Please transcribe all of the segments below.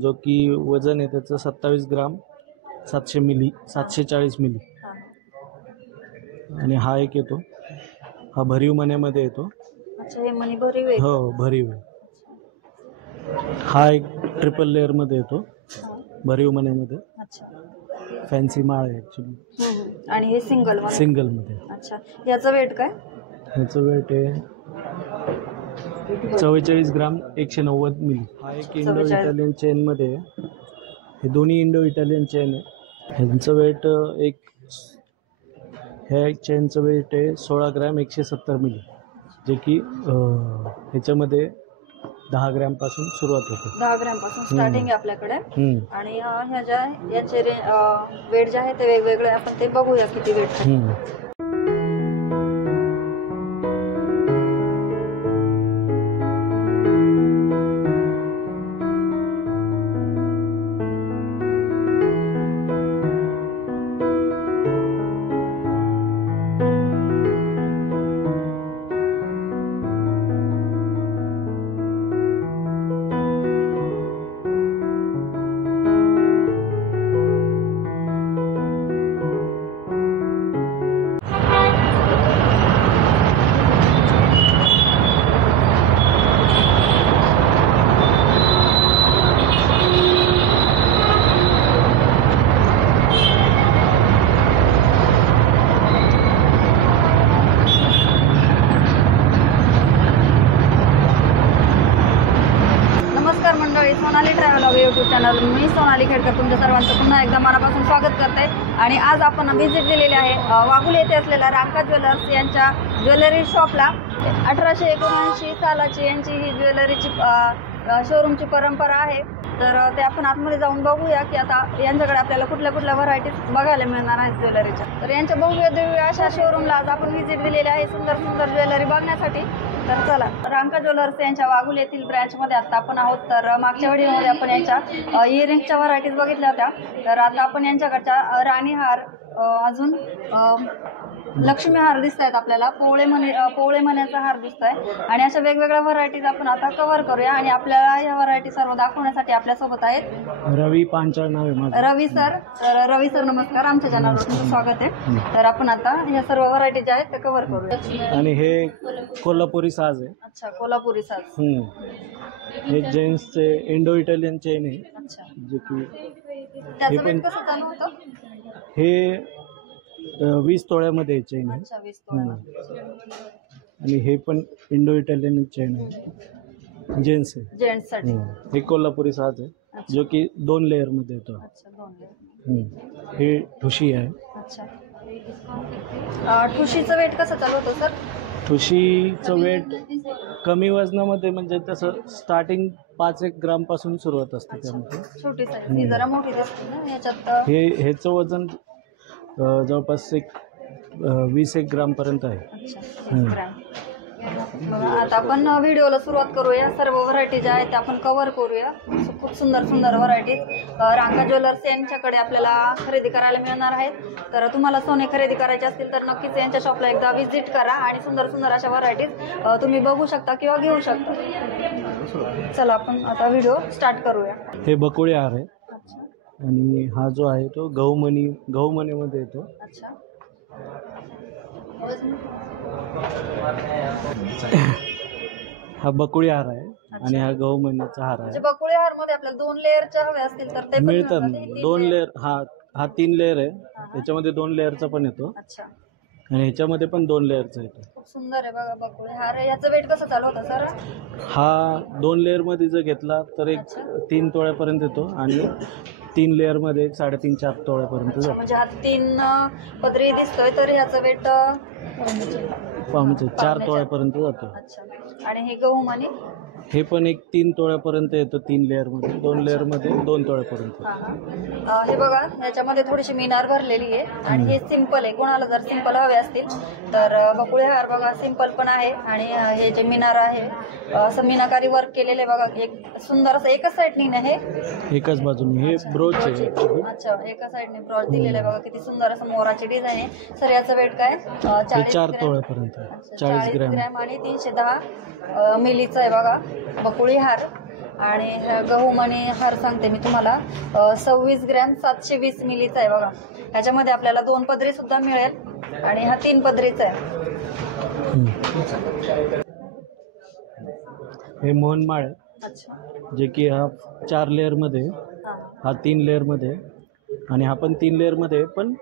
जो की वजन आहे त्याचं 27 ग्राम 700 मिली 740 मिली. आणि हा एक येतो, हा भरीव मण्यामध्ये येतो. अच्छा, हे मणी भरीव आहे. हो भरीव आहे. हा एक ट्रिपल लेअर मध्ये येतो, भरीव मण्यामध्ये. अच्छा, फॅन्सी माळ आहे ॲक्च्युली. आणि हे सिंगल मध्ये. अच्छा, याचं वेट काय? ह्याचं वेट आहे 44 ग्राम 190 मिली. हा एक इंडो इटालियन चेन मध्ये आहे. हे दोन्ही इंडो इटालियन चेन आहे. ह्यांचं वेट ह्या चेनचं वेट आहे 16 ग्रॅम 170 मिली, जे की ह्याच्यामध्ये 10 ग्रॅम पासून सुरुवात होते. 10 ग्रॅम पासून स्टार्टिंग आहे आपल्याकडे. आणि ह्या ज्या याचे वेट जे आहे ते वेगवेगळे, आपण ते बघूया किती वेट आहे. Sonali travel YouTube channel. मी सोनाली खेडकर तुमच्या सर्वांचं पुन्हा एकदा मनापासून स्वागत करते. आणि आज आपण व्हिजिट दिलेली आहे वाघोली येथे असलेल्या रांका ज्वेलर्स यांच्या ज्वेलरी शॉपला. 1879 सालाची यांची ही ज्वेलरीची शोरूमची परंपरा आहे. तर ते आपण आतमध्ये जाऊन बघूया की आता यांच्याकडे आपल्याला कुठल्या कुठल्या व्हरायटीज बघायला मिळणार आहेत ज्वेलरीच्या. तर यांच्या भव्य दिव्य अशा शोरूमला आज आपण व्हिजिट दिलेली आहे सुंदर सुंदर ज्वेलरी बघण्यासाठी. तर चला, रांका ज्वेलर्स यांच्या वाघोली येथील ब्रँचमध्ये आता आपण आहोत. तर मागच्या व्हिडिओमध्ये आपण यांच्या इयरिंगच्या व्हरायटीज बघितल्या होत्या. तर आता आपण यांच्याकडच्या राणीहार, अजून लक्ष्मी हार दिसत आहेत आपल्याला, पोवळे मण्याचा हार दिसत आहे. आणि अशा वेगवेगळ्या व्हरायटीज आपण आता कव्हर करूया. आणि आपल्याला ह्या व्हरायटी सर्व दाखवण्यासाठी आपल्यासोबत आहेत रवी पांचाळ नाव आहे माझं. रवी सर. तर रवी सर नमस्कार, आमच्या चॅनलवर तुमचं स्वागत आहे. तर आपण आता ह्या सर्व व्हरायटी ज्या आहेत त्या कव्हर करूया. आणि हे कोल्हापुरी साज आहे. अच्छा, कोल्हापुरी साज. हे जेंट्सचे इंडो इटालियन चेन आहे. अच्छा, जे की त्याचं वेट कसं चालू होतं? हे 20 तोळ्यामध्ये चेन आहे. अच्छा, 20 तोळा. आणि हे पण इंडो इटालियन चेन आहे, जेंट्स आहे. जेंट्ससाठी हे कोल्हापुरी साज आहे, जो की 2 लेअर मध्ये येतो. अच्छा, 2 लेअर. हे ठुशी आहे. अच्छा, ठुशीचं वेट कसं चालू होतं सर? ठुशीचं वेट कमी वजनामध्ये, म्हणजे तसं स्टार्टिंग 5-1 ग्राम पासून सुरुवात असते. त्यामध्ये छोटी साईज, ही जरा मोठी दिसते ना याच्यात. ह्याचं वजन जवळपास 20-1 ग्राम पर्यंत आहे. अच्छा, 20 ग्राम. आता आपण व्हिडिओला सुरुवात करूया. सर्व व्हरायटी ज्या आहेत त्या आपण कव्हर करूया. खूप सुंदर सुंदर व्हरायटी रांका ज्वेलर्स यांच्याकडे आपल्याला खरेदी करायला मिळणार आहेत. तर तुम्हाला सोने खरेदी करायचे असतील तर नक्कीच यांच्या शॉपला एकदा व्हिजिट करा. आणि सुंदर सुंदर अशा व्हरायटीज तुम्ही बघू शकता किंवा घेऊ शकता. चला, आपण आता व्हिडिओ स्टार्ट करूया. हे बकुळे हार आहे. आणि हा जो आहे तो गहूमणीमध्ये येतो. अच्छा, हा बकुळी हार आहे. आणि हा गहूमणीचा हार आहे. बकुळे हार मध्ये आपल्याला 2 लेअरच्या हवे असतील तर ते मिळतात. 2 लेअर. हा 3 लेअर आहे. त्याच्यामध्ये 2 लेअरचा पण येतो. अच्छा, आणि ह्याच्यामध्ये पण 2 लेअरचा येतो. खूप सुंदर आहे बघा बकुळे हार. याचं वेट कसं चालू होतं सर? हा 2 लेअर मध्ये जर घेतला तर एक 3 तोळ्यापर्यंत येतो. आणि 3 लेअर मध्ये 3.5-4 तोळ्यापर्यंत जातो. म्हणजे हा 3 पदरी दिसतोय तर ह्याचं वेट 4 तोळ्यापर्यंत जातो. अच्छा, आणि हे गहूमणी हे पण एक 3 तोळ्यापर्यंत येतं. 3 लेअर मध्ये, 2 लेअर मध्ये 2 तोळ्यापर्यंत. हे बघा, ह्याच्यामध्ये थोडीशी मिनार भरलेली आहे. आणि हे सिंपल आहे. कोणाला जर सिंपल हवे असतील तर बकुळे हार बघा सिंपल पण आहे. आणि हे जे मिनार आहे असं मीनाकारी वर्क केलेलं आहे बघा. एक सुंदर असं एकच साईडनी आहे, एकाच बाजूने. हे ब्रोच आहे. अच्छा, एका साईडने ब्रोच दिलेलं आहे बघा. किती सुंदर असं मोराची डिझाईन आहे. सर याचं वेट काय? 4 तोळ्यापर्यंत, 40 ग्रॅम. आणि 310 मिलीचं आहे बघा बकुळी हार. आणि गहू मणी हार सांगते मी तुम्हाला 26 ग्रॅम 720 मिलीचा आहे बघा. ह्याच्यामध्ये आपल्याला 2 पदरी सुद्धा मिळेल आणि हा 3 पदरीचा आहे. हे मोहनमाळ आहे, अच्छा. जे की हा 4 लेअरमध्ये, हा 3 लेअरमध्ये आणि हा पण 3 लेअरमध्ये, पण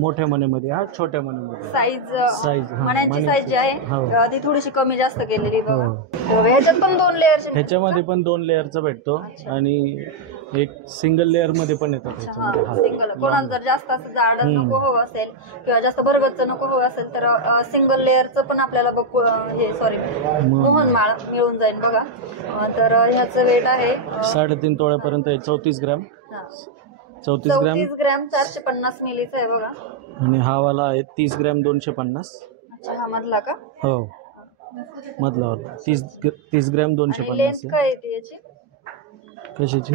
मोठ्या मण्यामध्ये, हा छोट्या मण्यामध्ये. साईज मण्यांची साईज जी आहे ती थोडीशी कमी जास्त केलेली बघा. ह्याच्यात पण 2 लेअर, ह्याच्यामध्ये पण 2 लेअरचा भेटतो आणि एक सिंगल लेअर मध्ये पण येतात ह्याच्यामध्ये. सिंगल कोणाला जर जास्त असं जाड नको हवं असेल किंवा जास्त भरगच्च नको हवं असेल तर सिंगल लेअरचं पण आपल्याला मोहनमाळ मिळून जाईल बघा. तर ह्याचं वेट आहे 3.5 तोळ्यापर्यंत आहे. 34 ग्रॅम 450 मिलीचा आहे बघा. आणि हा वाला आहे 30 ग्रॅम 250. हा मधला का? हो, मधला वाला 30 ग्रॅम 250. लेंथ काय येते याची? कशाची?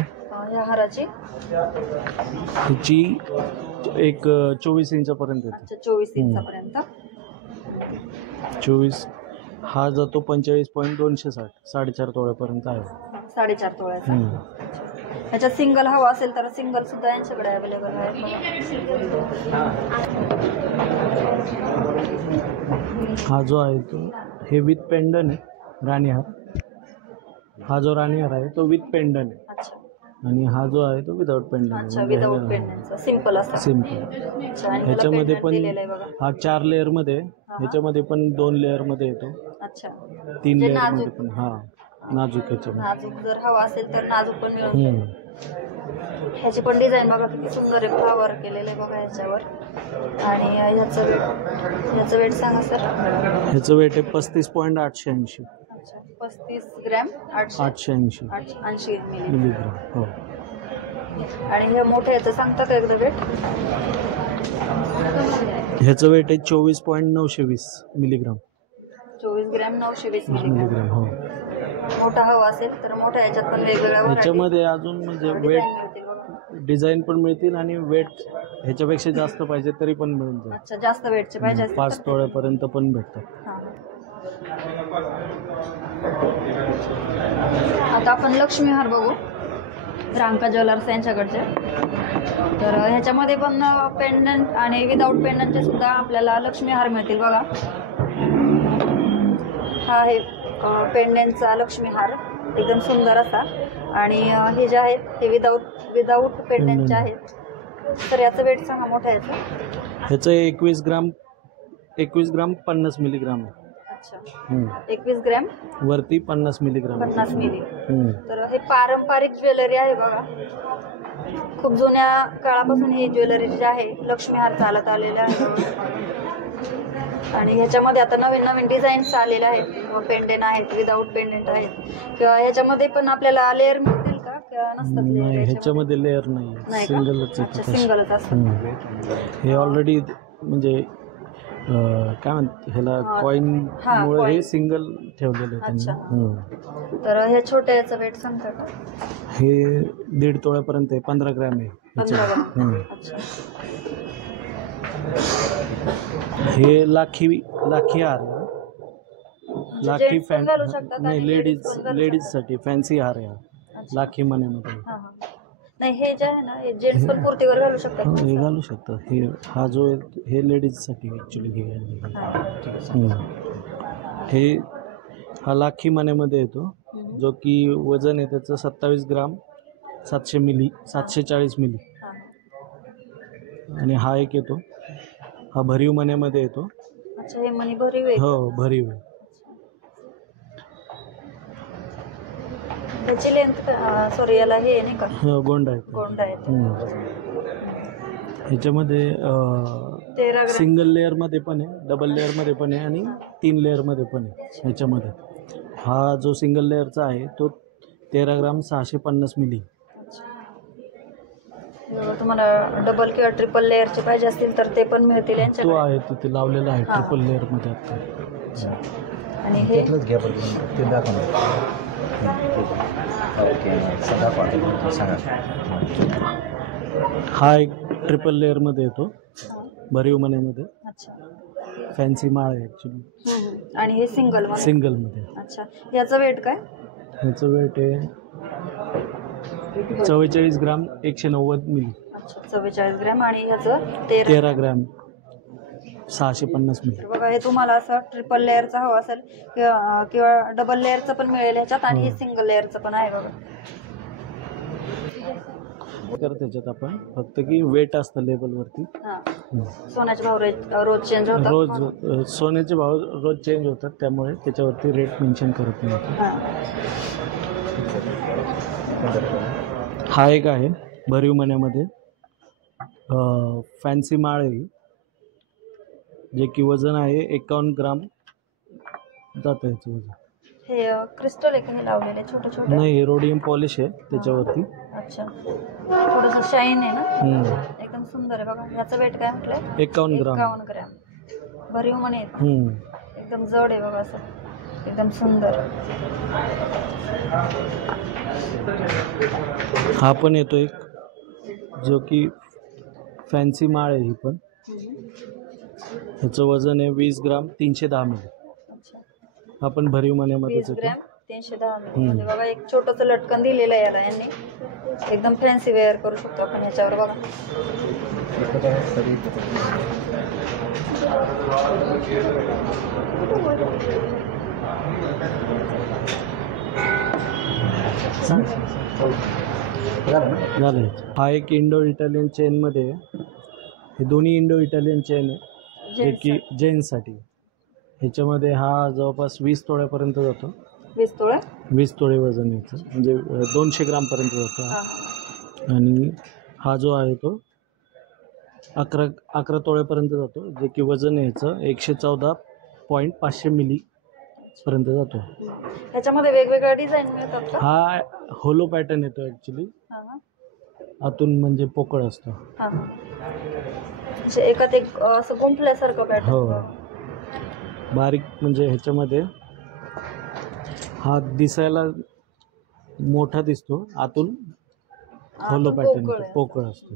या हाराची ह्याची एक 24 इंचापर्यंत येते. अच्छा, 24 इंचापर्यंत. 24. हा जातो 45.260, 4.5 तोळ्यापर्यंत आहे. 4.5 तोळ्याचा. ह्याच्यात सिंगल हवा असेल तर सिंगल सुद्धा यांच्याकडे अवेलेबल आहे. हा जो आहे तो हे विथ पेंडन आहे, राणीहार. हा जो राणीहार आहे तो विथ पेंडन आहे. अच्छा. आणि हा जो आहे तो विदाउट पेंडन. अच्छा, विदाउट पेंडन, सिंपल असं. सिंपल. ह्याच्यामध्ये पण हा 4 लेअर मध्ये, ह्याच्यामध्ये पण 2 लेअर मध्ये येतो. अच्छा, 3 लेअर मध्ये पण. हा, नाजूक ह्याच्यामध्ये. नाजूक जर हवा असेल तर नाजूक पण मिळून जाईल. ह्याची पण डिझाईन बघा किती सुंदर आहे, फ्लावर केलेलं आहे बघा ह्याच्यावर. आणि ह्याचं वेट सांगा सर. ह्याचं वेट आहे 35.880. 35 ग्रॅम 880 मिलीग्राम. हो. आणि हे मोठे याचं सांगता का एकदा वेट? ह्याचं वेट आहे 24.920 मिलीग्राम. 24 gram 920 milligram. हो. मोठा हवा असेल तर मोठ्या याच्यात पण वेगवेगळ्या ह्याच्यामध्ये अजून म्हणजे वेट डिझाईन पण मिळतील आणि वेट ह्याच्यापेक्षा जास्त पाहिजे तरी पण मिळून जाईल. अच्छा, जास्त वेटचे पाहिजे 5 तोळ्यापर्यंत पण भेटतात. आता आपण लक्ष्मीहार बघू, रांका ज्वेलर्स यांच्याकडचे. तर ह्याच्यामध्ये पण पेंडंट आणि विदाऊट पेंडंटचे सुद्धा आपल्याला लक्ष्मीहार मिळतील बघा. हा आहे पेंडंटचा लक्ष्मीहार, एकदम सुंदर असा. आणि हे जे आहेत हे विदाऊट पेंडंटचे आहेत. तर याचं वेट सांगा मोठं याचं. ह्याचं 21 ग्राम 50 मिलीग्राम आहे. अच्छा, 21 ग्रॅम वरती 50 मिलीग्राम. 50 मिली. तर हे पारंपरिक ज्वेलरी आहे बघा. खूप जुन्या काळापासून ही ज्वेलरी जी आहे लक्ष्मीहार चालत आलेले आहे. आणि ह्याच्यामध्ये आता नवीन नवीन डिझाईन्स आलेले आहेत. पेंडेंट आहेत, विदाऊट पेंडेंट आहेत. किंवा ह्याच्यामध्ये पण आपल्याला लेअर मिळतील का किंवा नसतात लेअर? ह्याच्यामध्ये लेअर नाही, सिंगलच असतं. हे ऑलरेडी म्हणजे काय म्हणते ह्याला कॉईन मुळे हे सिंगल ठेवलेलं आहे त्यांनी. तर ह्या छोट्या याचं वेट सांगता का? हे 1.5 तोळ्यापर्यंत आहे. 15 ग्रॅम आहे. 15 ग्रॅम. हे लाखी हार आहे. लाखी नाही, लेडीज साठी फॅन्सी हार आहे. लाखी मण्यामध्ये. नाही, हे जे आहे ना हे जेंट्स पण कुर्तीवर घालू शकतात. हे घालू शकतात. हा जो आहे हे लेडीज साठी ऍक्च्युली. हा लाखी मण्यामध्ये येतो, जो की वजन आहे त्याचं 27 ग्राम 740 मिली. आणि हा एक येतो, हा भरीव मण्यामध्ये येतो. अच्छा, हे मणी भरीव आहे. हो, भरीव आहे. त्याची लेंथ सॉरी याला हे नाही का? गोंडा आहे. ह्याच्यामध्ये सिंगल लेअर मध्ये पण आहे, डबल लेअर मध्ये पण आहे आणि 3 लेअर मध्ये पण आहे. ह्याच्यामध्ये हा जो सिंगल लेअरचा आहे तो 13 ग्राम 650 मिली. तुम्हाला डबल किंवा ट्रिपल लेअरचे पाहिजे असतील तर ते पण मिळतील यांच्याकडे. तो आहे तिथे लावलेला आहे ट्रिपल लेअर मध्ये आता. आणि हे हा एक ट्रिपल लेअर मध्ये येतो, भरीव मण्यामध्ये. फॅन्सी माळ आहे ऍक्च्युली. आणि हे सिंगल मध्ये. सिंगल मध्ये. अच्छा, याचं वेट काय? ह्याचं वेट आहे 44 ग्राम 190 मिली. अच्छा 44 ग्रॅम आणि ह्याचं 13. 13 ग्रॅम 650 मिली. तर बघा हे तुम्हाला असं ट्रिपल लेअरचं हवं असेल किंवा डबल लेअरचं पण मिळेल ह्याच्यात आणि हे सिंगल लेअरचं पण आहे बघा. तर त्याच्यात आपण फक्त की वेट असतं लेबलवरती. सोन्याचे भाव रोज चेंज होतात. रोज सोन्याचे भाव रोज चेंज होतात, त्यामुळे त्याच्यावरती रेट मेन्शन करत नाही. हा एक आहे भरीव मण्यामध्ये फॅन्सी माळ आहे, जे की वजन आहे 51 ग्राम जातं याचं वजन. हे क्रिस्टल आहे का हे लावलेले छोटे छोटे? नाही, रोडियम पॉलिश आहे त्याच्यावरती. अच्छा थोडंसं शाईन आहे ना, एकदम सुंदर आहे बघा. ह्याचं वेट काय म्हटलंय? 51 ग्राम. 51 ग्रॅम भरीव मणी आहेत. एकदम जड आहे बघा, असं एकदम सुंदर. हा पण येतो एक, जो की फॅन्सी माळ आहे ही पण. ह्याचं वजन आहे 20 ग्राम 310 मिली. हा पण भरीव मण्यामध्येच 20 ग्रॅम 310 मिली. म्हणजे बघा एक छोटंसं लटकन दिलेलं आहे याला यांनी. एकदम फॅन्सी वेअर करू शकतो आपण ह्याच्यावर बघा. झालं. हा एक इंडो इटालियन चेनमध्ये आहे. हे दोन्ही इंडो इटालियन चेन आहे, जे की जेंट्ससाठी. ह्याच्यामध्ये हा जवळपास 20 तोळ्यापर्यंत जातो. 20 तोळे? 20 तोळे वजन याचं, म्हणजे 200 ग्रामपर्यंत जातो. आणि हा जो आहे तो 11 तोळ्यापर्यंत जातो, जे की वजन याचं 114.500 मिली पर्यंत जातो. ह्याच्यामध्ये वेगवेगळ्या डिझाईन मिळतात का? हा होलो पॅटर्न येतो ॲक्च्युली, आतून म्हणजे पोकळ असतो. एकात एक असं गुंफल्यासारखं पॅटर्न. हो, बारीक म्हणजे ह्याच्यामध्ये हा दिसायला मोठा दिसतो, आतून होलो पॅटर्न पोकळ असतो.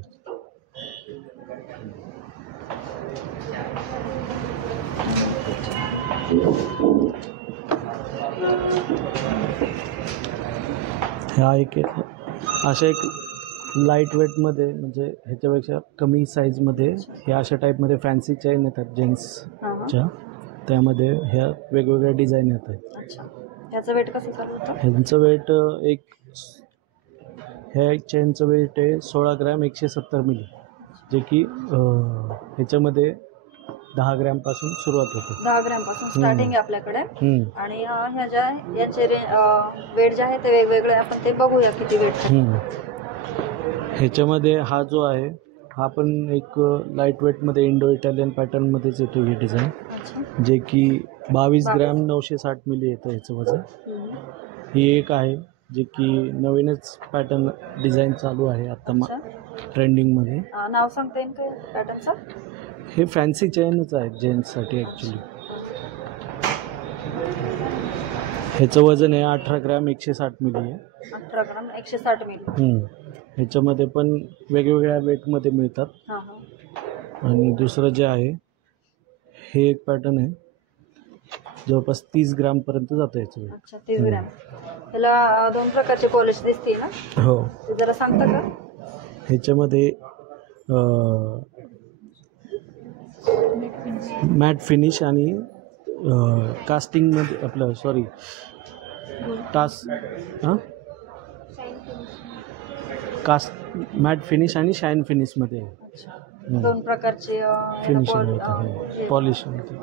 हा एक अशा एक लाईट वेटमध्ये, म्हणजे ह्याच्यापेक्षा कमी साईजमध्ये ह्या अशा टाईपमध्ये फॅन्सी चेन येतात जेंट्सच्या. त्यामध्ये ह्या वेगवेगळ्या डिझाईन येतात. ह्याचं वेट कसं चालू? ह्यांचं वेट ह्या एक चेनचं वेट आहे 16 ग्रॅम 170 मिली, जे की ह्याच्यामध्ये 10 ग्रॅमपासून सुरुवात होते. 10 ग्रॅमपासून स्टार्टिंग आहे आपल्याकडे. आणि ह्या ज्या याचे वेट जे आहे ते वेगवेगळे, आपण ते बघूया किती वेट. ह्याच्यामध्ये हा जो आहे हा पण एक लाईट वेटमध्ये इंडो इटालियन पॅटर्नमध्येच येतो ही डिझाईन, जे की 22 ग्रॅम 960 मिली येतं ह्याचं वजन. ही एक आहे जे की नवीनच पॅटर्न डिझाईन चालू आहे आता ट्रेंडिंगमध्ये. नाव सांगता येईल काय पॅटर्नचं? हे फॅन्सी चेनच आहेत जेंट्ससाठी ॲक्च्युली. ह्याचं वजन आहे 18 ग्रॅम 160 मिली आहे. 18 ग्रॅम 160 मिली. ह्याच्यामध्ये पण वेगवेगळ्या वेटमध्ये मिळतात. आणि दुसरं जे आहे हे एक पॅटर्न आहे, जवळपास 30 ग्रामपर्यंत जातं याचं वेट. अच्छा 30 ग्रॅम. ह्याला 2 प्रकारचे पॉलिश दिसते ना? हो. ते जरा सांगता का? ह्याच्यामध्ये मॅट फिनिश आणि कास्टिंगमध्ये आपलं मॅट फिनिश आणि शाईन फिनिशमध्ये आहे. 2 प्रकारचे फिनिशिंग होतं, पॉलिश होतं.